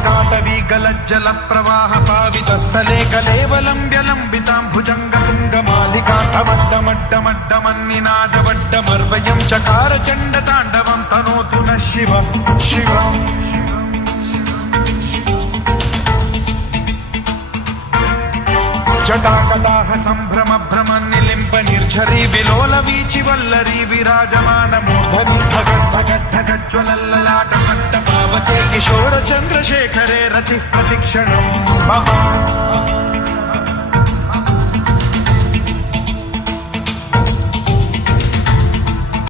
जटाटवीगलज्जल प्रवाह पावितस्थले कलेवलम्ब्य लम्बितां भुजङ्गतुङ्गमालिकाटमड्डमड्डमन्निनादवड्डमर्वयं चकार चण्डताण्डवं तनोतु नः शिवः शिवः जटाकटाह सम्भ्रम भ्रम निलिम्ब निर्झरी विलोल वीचि वल्लरी विराजमान मूर्धनि भगड्ढगड्ढगज्ज्वलल्ललाट पट्ट पावते किशोर चन्द्रशेखरे रतिः प्रतिक्षणम्